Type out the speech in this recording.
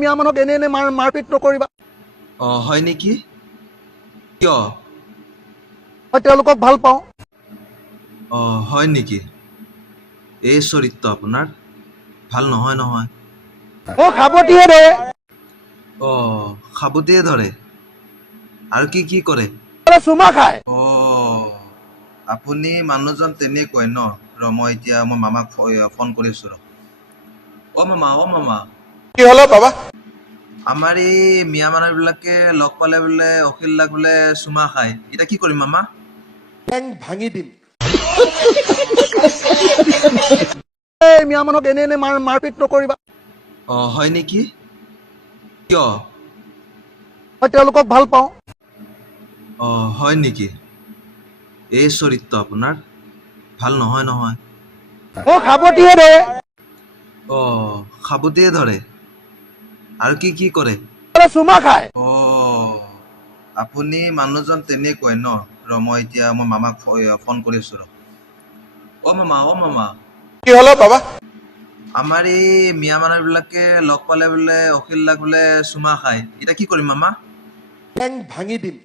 মিয়া মানুহক এনে এনে মাৰপিট নকৰিবা। হয় নেকি? কিয়? মই তেওঁলোকক ভাল পাওঁ। হয় নেকি? এই চৰিত্ৰ আপোনাৰ ভাল নহয় নহয়। মোক সাৱটিহে ধৰে। সাবতিয়ে ধৰে। আৰু কি কি কৰে? চুমা খায়। আপুনি মানুহজন তেনেকুৱাই ন? মই এতিয়া মই মামাক ফোন কৰিছোঁ ৰ। মামা কি হলো বাবা? আমাৰ এই মিয়া মানুহবিলাকে লগ পালে বোলে অখিলাক বোলে চুমা খায়। এতিয়া কি কৰিম মামা? ঠেং ভাঙি দিম। মিয়া মানুহক এনে এনে মাৰপিট নকৰিবা। হয় নেকি? কিয়? মই তেওঁলোকক ভাল পাওঁ। হয় নেকি? এই চৰিত্ৰ আপোনাৰ ভাল নহয় নহয়। মোক সাৱটিহে ধৰে। সাবতিয়ে ধৰে। আৰু কি কি কৰে? চুমা খায়। আপুনি মানুহজন তেনেকুৱাই ন? মই এতিয়া মই মামাক ফোন কৰিছোঁ ৰ। মামা কি হলো বাবা? আমাৰ এই মিয়া মানুহবিলাকে লগ পালে বোলে অখিলাক বোলে চুমা খায়। এতিয়া কি কৰিম মামা? ঠেং ভাঙি দিম।